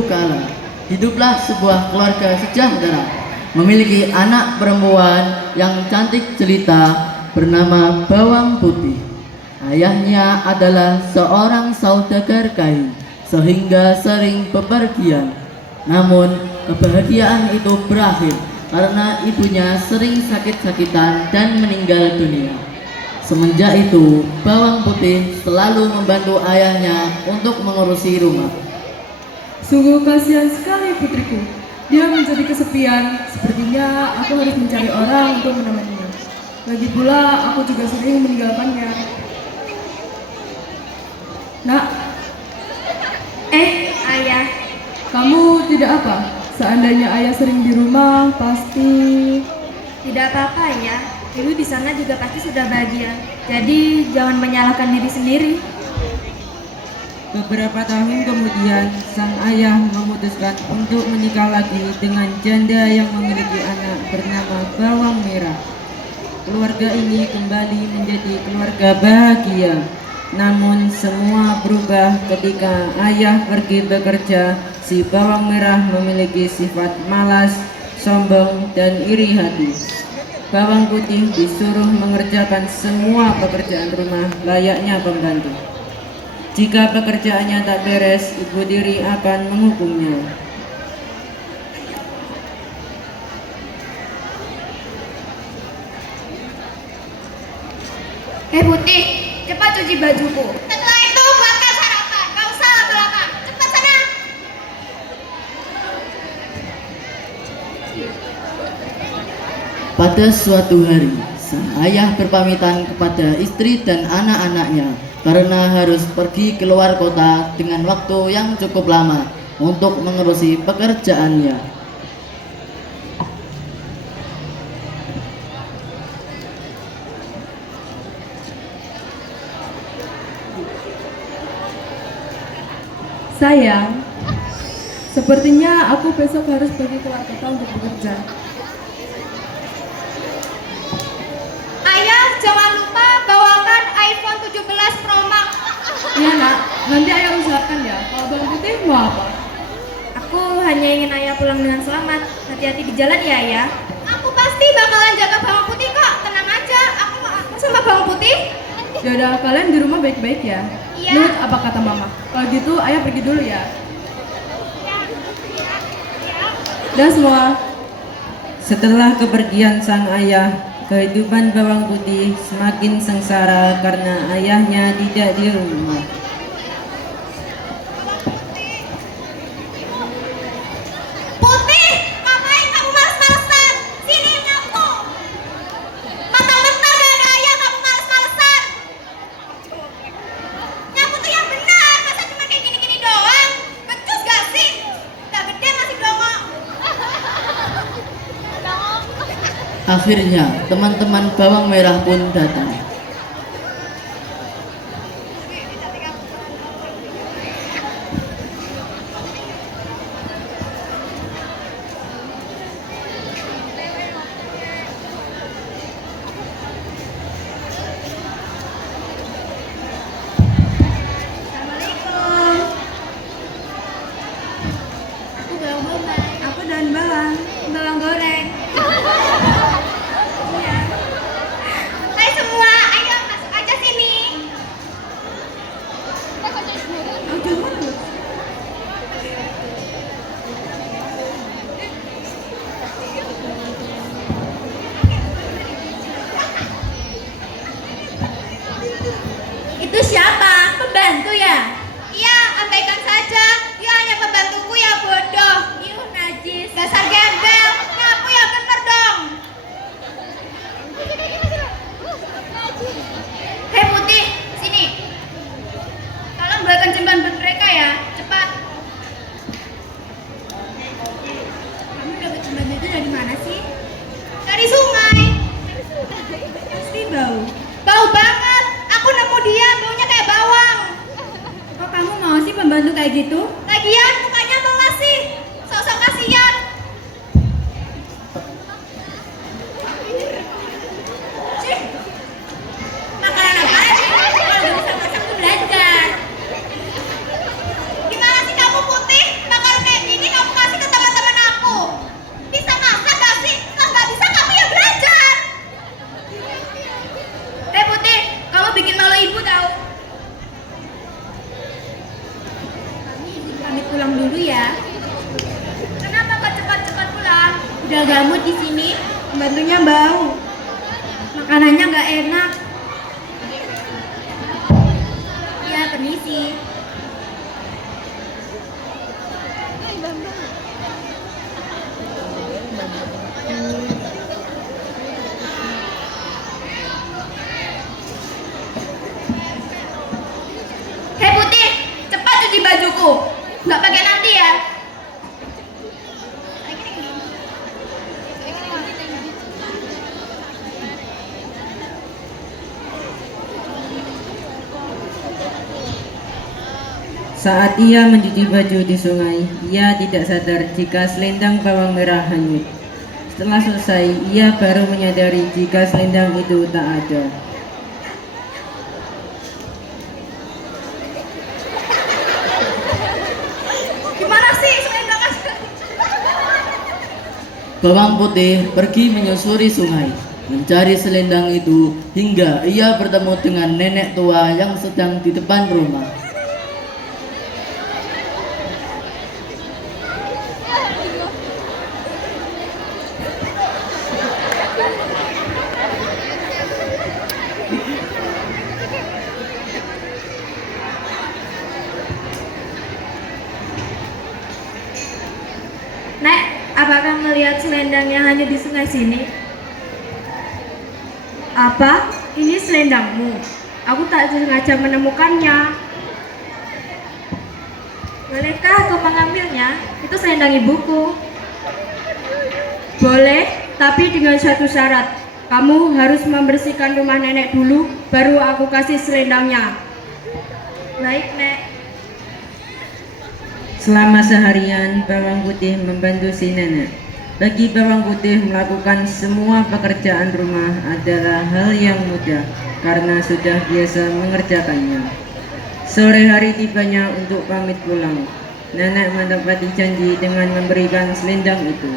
dahulu kala hiduplah sebuah keluarga sejahtera, memiliki anak perempuan yang cantik jelita bernama Bawang Putih. Ayahnya adalah seorang saudagar kain, sehingga sering bepergian. Namun kebahagiaan itu berakhir karena ibunya sering sakit-sakitan dan meninggal dunia. Semenjak itu, Bawang Putih selalu membantu ayahnya untuk mengurusi rumah. Sungguh kasihan sekali putriku. Dia menjadi kesepian. Sepertinya aku harus mencari orang untuk menemaninya. Lagi pula aku juga sering meninggalkannya. Nak, Ayah, kamu tidak apa? Seandainya ayah sering di rumah, pasti... tidak apa-apa ya. Ibu di sana juga pasti sudah bahagia. Jadi jangan menyalahkan diri sendiri. Beberapa tahun kemudian, sang ayah memutuskan untuk menikah lagi dengan janda yang memiliki anak bernama Bawang Merah. Keluarga ini kembali menjadi keluarga bahagia. Namun semua berubah ketika ayah pergi bekerja. Si Bawang Merah memiliki sifat malas, sombong, dan iri hati. Bawang Putih disuruh mengerjakan semua pekerjaan rumah layaknya pembantu. Jika pekerjaannya tak beres, ibu tiri akan menghukumnya. Putih, cepat cuci bajuku. Setelah itu buatkan sarapan. Gak usah lama-lama. Cepat sana. Pada suatu hari, sang ayah berpamitan kepada istri dan anak-anaknya karena harus pergi keluar kota dengan waktu yang cukup lama untuk mengurusi pekerjaannya. Sayang, sepertinya aku besok harus pergi keluar kota untuk bekerja. Ayah, jangan lupa bawakan iPhone 17 Pro Max. Iya nak, nanti ayah usahakan ya. Kalau Bawang Putih mau apa? Aku hanya ingin ayah pulang dengan selamat. Hati-hati di jalan ya, ayah. Aku pasti bakalan jaga Bawang Putih kok. Tenang aja, aku sama Bawang Putih. Yaudah, kalian di rumah baik-baik ya. Iya. Nurut apa kata mama. Kalau gitu ayah pergi dulu ya. Dah semua. Setelah kepergian sang ayah, kehidupan Bawang Putih semakin sengsara karena ayahnya tidak di rumah. Putih, ngapain kamu males-malesan? Sini ngaku. Mentang-mentang gak ada ayah kamu males-malesan. Nyapu tuh yang benar, masa cuma kayak gini-gini doang? Becus gak sih? Udah gede masih dongok. Akhirnya, teman-teman Bawang Merah pun datang. Assalamualaikum. Aku bawang bombay. Aku daun bawang. Bawang goreng. Iya. Hai semua, ayo masuk aja sini. Itu siapa? Pembantu ya? Iya, abaikan saja. Dia hanya pembantuku ya bodoh. Yuh, najis. Dasar pulang dulu ya. Kenapa kok cepat-cepat pulang? Udah gamut di sini. Pembantunya bau. Makanannya nggak enak. Iya, permisi. Hei Putih, cepat cuci bajuku. Nggak pakai nanti ya. Saat ia mencuci baju di sungai, ia tidak sadar jika selendang bawang merah hanyut. Setelah selesai, ia baru menyadari jika selendang itu tak ada. Gimana sih selendang asli? Bawang putih pergi menyusuri sungai, mencari selendang itu hingga ia bertemu dengan nenek tua yang sedang di depan rumah. Nek, apakah melihat selendang yang hanya di sungai sini? Apa? Ini selendangmu? Aku tak sengaja menemukannya. Bolehkah aku mengambilnya? Itu selendang ibuku. Boleh, tapi dengan satu syarat. Kamu harus membersihkan rumah nenek dulu, baru aku kasih selendangnya. Baik, Nek. Selama seharian, bawang putih membantu si nenek. Bagi bawang putih, melakukan semua pekerjaan rumah adalah hal yang mudah karena sudah biasa mengerjakannya. Sore hari tibanya untuk pamit pulang. Nenek menepati janji dengan memberikan selendang itu.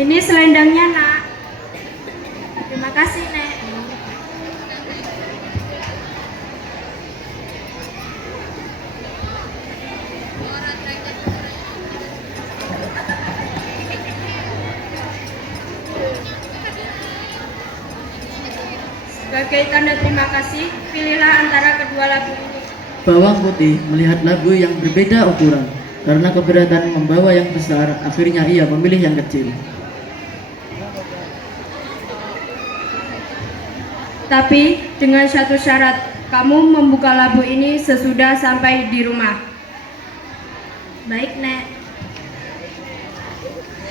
Ini selendangnya, Nak. Terima kasih, Nek. Sebagai tanda terima kasih, pilihlah antara kedua labu ini. Bawang putih melihat labu yang berbeda ukuran. Karena keberatan membawa yang besar, akhirnya ia memilih yang kecil. Tapi dengan satu syarat, kamu membuka labu ini sesudah sampai di rumah. Baik, Nek.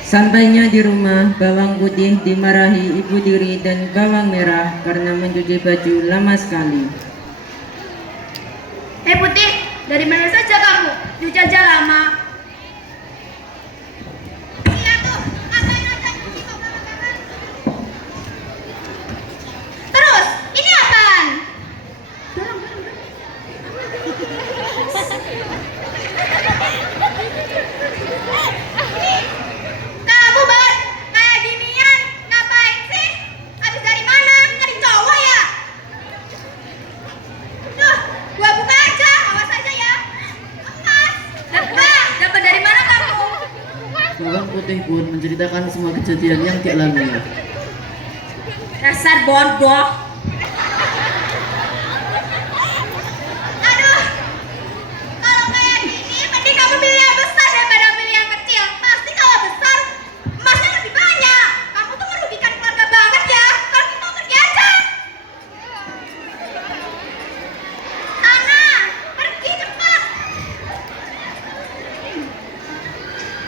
Sampainya di rumah, bawang putih dimarahi ibu tiri dan bawang merah karena mencuci baju lama sekali. Hei Putih, dari mana saja kamu? Cuci aja lama. Iya tuh, ngapain aja cuci kok lama-lama? Terus, ini apaan? Kamu banget kayak ginian, ngapain sih? Habis dari mana? Nyari cowok ya? Duh, gua buka aja, awas aja ya. Emas. Dapat dari mana kamu? Bawang putih pun menceritakan semua kejadian yang dialami. Dasar bodoh. Aduh, kalau kayak gini, mending kamu pilih yang besar daripada pilih yang kecil. Pasti kalau besar, emasnya lebih banyak. Kamu tuh merugikan keluarga banget ya. Kalau gitu pergi aja. Sana, pergi cepat.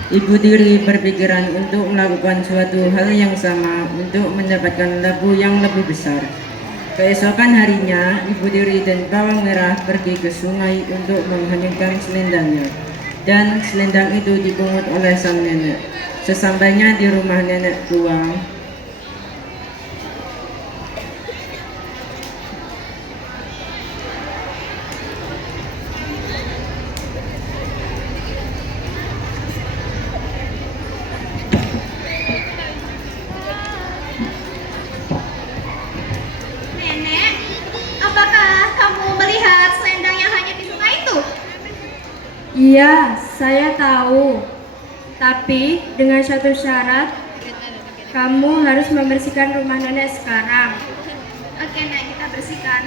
Ibu tiri berpikiran untuk melakukan suatu hal yang sama untuk mendapatkan labu yang lebih besar. Keesokan harinya, ibu tiri dan bawang merah pergi ke sungai untuk menghanyutkan selendangnya. Dan selendang itu dipungut oleh sang nenek. Sesampainya di rumah nenek tua, Nenek, Iya, saya tahu. Tapi dengan satu syarat, kamu harus membersihkan rumah nenek sekarang. Oke, Nek, kita bersihkan.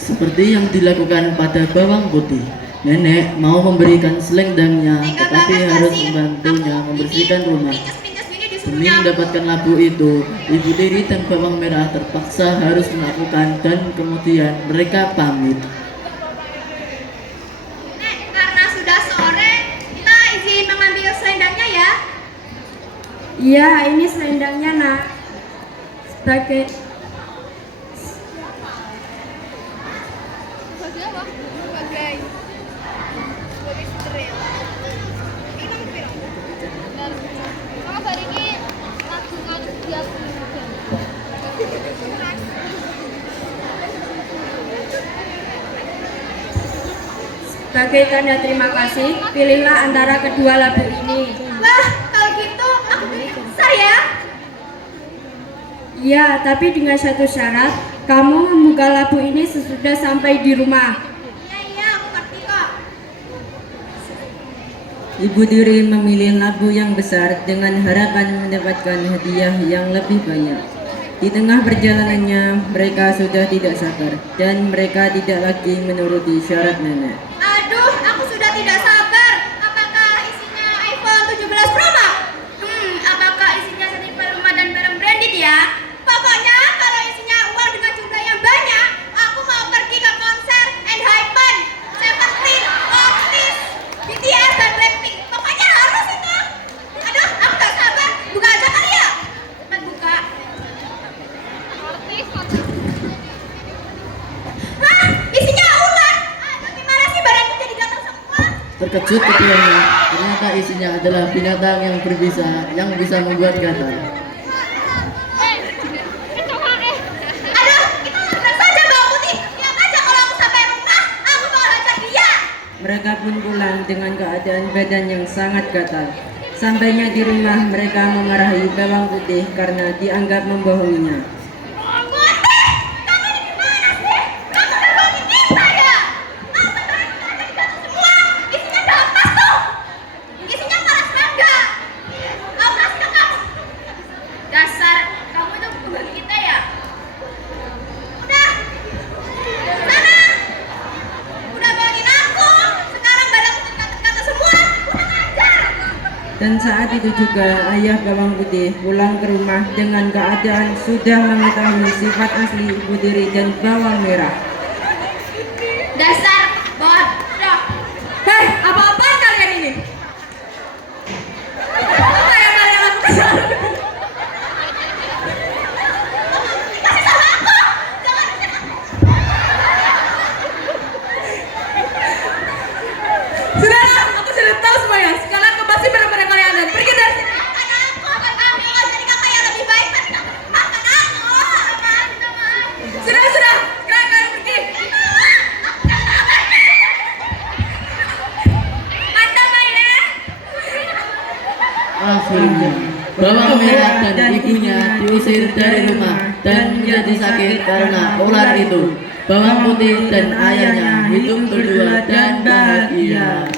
Seperti yang dilakukan pada bawang putih. Nenek mau memberikan selendangnya, Tega tetapi banget harus sih. membantunya Aku membersihkan ini rumah. pinces-pinces gini disuruh Demi nyapu. mendapatkan labu itu, Ibu Tiri dan Bawang Merah terpaksa harus melakukan dan kemudian mereka pamit. Nek, karena sudah sore, kita izin mengambil selendangnya ya. Iya, ini selendangnya, Nak. Sebagai sebagai tanda terima kasih, pilihlah antara kedua labu ini. Wah, kalau gitu aku beli besar ya. Iya, tapi dengan satu syarat, kamu membuka labu ini sesudah sampai di rumah. Iya, aku ngerti kok. Ibu tiri memilih labu yang besar dengan harapan mendapatkan hadiah yang lebih banyak. Di tengah perjalanannya, mereka sudah tidak sabar dan mereka tidak lagi menuruti syarat nenek. Aduh, aku sudah tidak sabar. Apakah isinya iPhone 17 Pro Max? Apakah isinya sniper rumah dan barang branded ya? Pokoknya kalau isinya uang dengan jumlah yang banyak, aku mau pergi ke konser ENHYPEN, Seventeen, Oasis, BTS dan Blackpink. Pokoknya harus itu. Aduh, aku gak sabar. Buka aja kali ya? Cepat buka. Hah, isinya ular. Aduh, gimana sih badanku jadi gatal semua? Terkejut keduanya, ternyata isinya adalah binatang yang berbisa yang bisa membuat gatal. Aduh, kita lakukan saja Bang Putih. Lihat aja kalau aku sampai rumah, aku bakal hajar dia. Mereka pun pulang dengan keadaan badan yang sangat gatal. Sampainya di rumah, mereka memarahi bawang putih karena dianggap membohonginya. Putih, kamu ini gimana sih? Kamu udah bohongin kita ya? Masa barang kita jadi gatal semua? Isinya dalam tas tuh. Isinya malah serangga. Awas ke kamu. Dasar, kamu itu bohongin kita ya? Udah. Sana. Udah bohongin aku. Sekarang badanku jadi gatal-gatal semua. Udah ngajar. Dan saat itu juga ayah bawang putih pulang ke rumah dengan keadaan sudah mengetahui sifat asli ibu tiri dan bawang merah. Dasar bodoh. Hei, apa-apaan kalian ini? Apa yang kalian lakukan? Kasih sama aku. Jangan Sudahlah, aku sudah tahu semuanya. Sekarang kembali barang-barang kalian dan pergi dari sini. makan aku. Akan ambil jadi kakak yang lebih baik. Tapi kamu makan aku. Makan sama aku. Sudah, sekarang kalian pergi. Anda ya. Akhirnya, Bawang Merah dan ibunya diusir dari rumah dan menjadi sakit karena ular itu. Bawang Putih dan ayahnya hidup berdua dan bahagia.